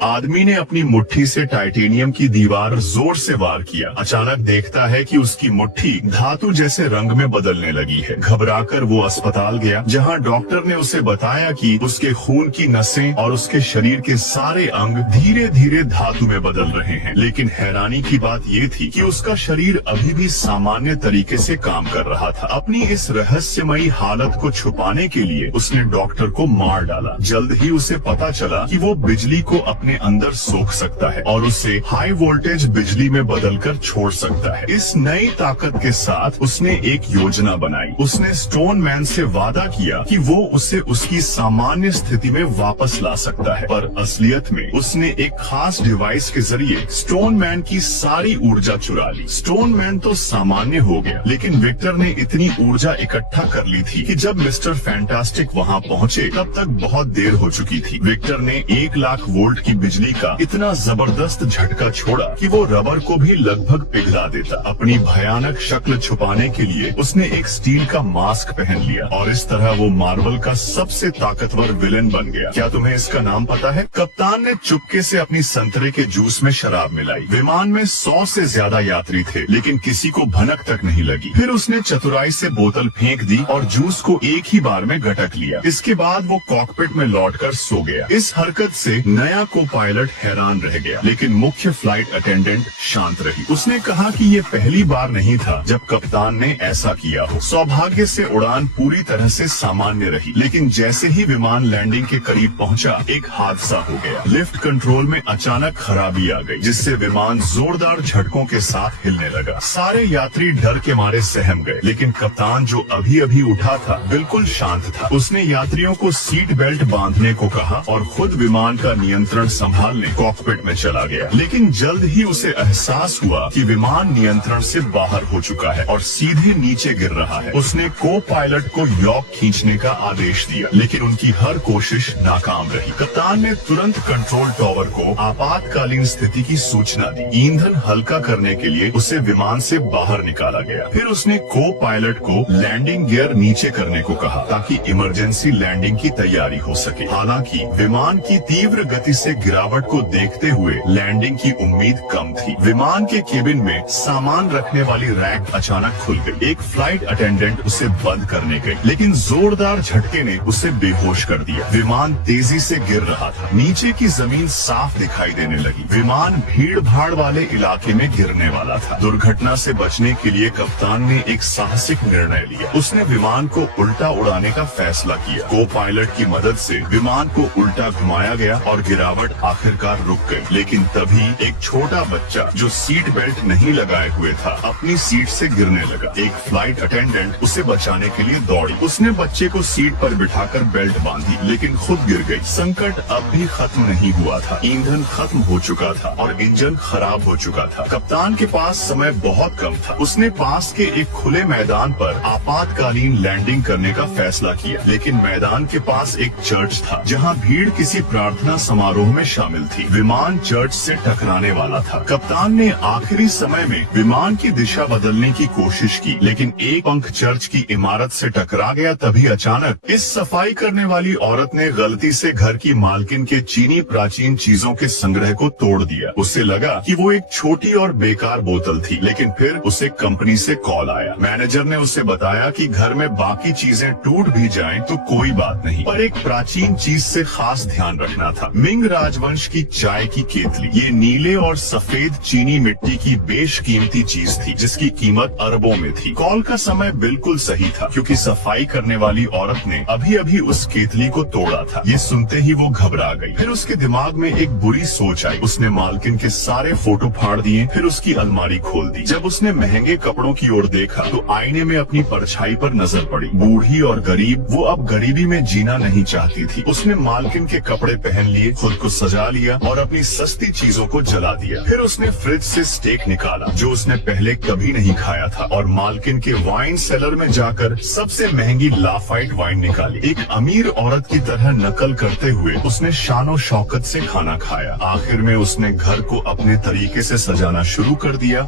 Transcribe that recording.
आदमी ने अपनी मुट्ठी से टाइटेनियम की दीवार जोर से वार किया। अचानक देखता है कि उसकी मुट्ठी धातु जैसे रंग में बदलने लगी है। घबराकर वो अस्पताल गया, जहां डॉक्टर ने उसे बताया कि उसके खून की नसें और उसके शरीर के सारे अंग धीरे धीरे धातु में बदल रहे हैं। लेकिन हैरानी की बात ये थी कि उसका शरीर अभी भी सामान्य तरीके से काम कर रहा था। अपनी इस रहस्यमयी हालत को छुपाने के लिए उसने डॉक्टर को मार डाला। जल्द ही उसे पता चला कि वो बिजली को अपने अंदर सोख सकता है और उसे हाई वोल्टेज बिजली में बदलकर छोड़ सकता है। इस नई ताकत के साथ उसने एक योजना बनाई। उसने स्टोन मैन से वादा किया कि वो उसे उसकी सामान्य स्थिति में वापस ला सकता है, पर असलियत में उसने एक खास डिवाइस के जरिए स्टोन मैन की सारी ऊर्जा चुरा ली। स्टोन मैन तो सामान्य हो गया, लेकिन विक्टर ने इतनी ऊर्जा इकट्ठा कर ली थी कि जब मिस्टर फैंटास्टिक वहाँ पहुँचे तब तक बहुत देर हो चुकी थी। विक्टर ने 1 लाख वोल्ट की बिजली का इतना जबरदस्त झटका छोड़ा कि वो रबर को भी लगभग पिघला देता। अपनी भयानक शक्ल छुपाने के लिए उसने एक स्टील का मास्क पहन लिया और इस तरह वो मार्वल का सबसे ताकतवर विलेन बन गया। क्या तुम्हें इसका नाम पता है? कप्तान ने चुपके से अपनी संतरे के जूस में शराब मिलाई। विमान में 100 से ज्यादा यात्री थे, लेकिन किसी को भनक तक नहीं लगी। फिर उसने चतुराई से बोतल फेंक दी और जूस को एक ही बार में गटक लिया। इसके बाद वो कॉकपिट में लौटकर सो गया। इस हरकत से नया को पायलट हैरान रह गया, लेकिन मुख्य फ्लाइट अटेंडेंट शांत रही। उसने कहा कि ये पहली बार नहीं था जब कप्तान ने ऐसा किया हो। सौभाग्य से उड़ान पूरी तरह से सामान्य रही, लेकिन जैसे ही विमान लैंडिंग के करीब पहुंचा, एक हादसा हो गया। लिफ्ट कंट्रोल में अचानक खराबी आ गई, जिससे विमान जोरदार झटकों के साथ हिलने लगा। सारे यात्री डर के मारे सहम गए, लेकिन कप्तान जो अभी अभी उठा था बिल्कुल शांत था। उसने यात्रियों को सीट बेल्ट बांधने को कहा और खुद विमान का नियंत्रण संभालने कॉकपिट में चला गया। लेकिन जल्द ही उसे एहसास हुआ कि विमान नियंत्रण से बाहर हो चुका है और सीधे नीचे गिर रहा है। उसने को पायलट को यॉक खींचने का आदेश दिया, लेकिन उनकी हर कोशिश नाकाम रही। कप्तान ने तुरंत कंट्रोल टॉवर को आपातकालीन स्थिति की सूचना दी। ईंधन हल्का करने के लिए उसे विमान से बाहर निकाला गया। फिर उसने को पायलट को लैंडिंग गियर नीचे करने को कहा ताकि इमरजेंसी लैंडिंग की तैयारी हो सके। हालांकि विमान की तीव्र गति से गिरावट को देखते हुए लैंडिंग की उम्मीद कम थी। विमान के केबिन में सामान रखने वाली रैक अचानक खुल गई। एक फ्लाइट अटेंडेंट उसे बंद करने गई, लेकिन जोरदार झटके ने उसे बेहोश कर दिया। विमान तेजी से गिर रहा था। नीचे की जमीन साफ दिखाई देने लगी। विमान भीड़ भाड़ वाले इलाके में गिरने वाला था। दुर्घटना से बचने के लिए कप्तान ने एक साहसिक निर्णय लिया। उसने विमान को उल्टा उड़ाने का फैसला किया। को पायलट की मदद से विमान को उल्टा घुमाया गया और गिरावट आखिरकार रुक गई। लेकिन तभी एक छोटा बच्चा जो सीट बेल्ट नहीं लगाए हुए था अपनी सीट से गिरने लगा। एक फ्लाइट अटेंडेंट उसे बचाने के लिए दौड़ी। उसने बच्चे को सीट पर बिठाकर बेल्ट बांधी, लेकिन खुद गिर गई। संकट अब भी खत्म नहीं हुआ था। ईंधन खत्म हो चुका था और इंजन खराब हो चुका था। कप्तान के पास समय बहुत कम था। उसने पास के एक खुले मैदान पर आपातकालीन लैंडिंग करने का फैसला किया, लेकिन मैदान के पास एक चर्च था जहाँ भीड़ किसी प्रार्थना समारोह में शामिल थी। विमान चर्च से टकराने वाला था। कप्तान ने आखिरी समय में विमान की दिशा बदलने की कोशिश की, लेकिन एक पंख चर्च की इमारत से टकरा गया। तभी अचानक इस सफाई करने वाली औरत ने गलती से घर की मालकिन के चीनी प्राचीन चीजों के संग्रह को तोड़ दिया। उसे लगा कि वो एक छोटी और बेकार बोतल थी, लेकिन फिर उसे कंपनी से कॉल आया। मैनेजर ने उसे बताया कि घर में बाकी चीजें टूट भी जाएं तो कोई बात नहीं, पर एक प्राचीन चीज से खास ध्यान रखना था। मिंग राजवंश की चाय की केतली। ये नीले और सफेद चीनी मिट्टी की बेशकीमती चीज थी, जिसकी कीमत अरबों में थी। कॉल का समय बिल्कुल सही था, क्योंकि सफाई करने वाली औरत ने अभी अभी उस केतली को तोड़ा था। ये सुनते ही वो घबरा गई। फिर उसके दिमाग में एक बुरी सोच आई। उसने मालकिन के सारे फोटो फाड़ दिए, फिर उसकी अलमारी खोल दी। जब उसने महंगे कपड़ों की ओर देखा तो आईने में अपनी परछाई पर नजर पड़ी। बूढ़ी और गरीब, वो अब गरीबी में जीना नहीं चाहती थी। उसने मालकिन के कपड़े पहन लिए, खुद को सजा लिया और अपनी सस्ती चीजों को जला दिया। फिर उसने फ्रिज से स्टेक निकाला जो उसने पहले कभी नहीं खाया था, और मालकिन के वाइन सेलर में जाकर सबसे महंगी लाफाइट वाइन निकाली। एक अमीर औरत की तरह नकल करते हुए उसने शानो शौकत से खाना खाया। आखिर में उसने घर को अपने तरीके से सजाना शुरू कर दिया।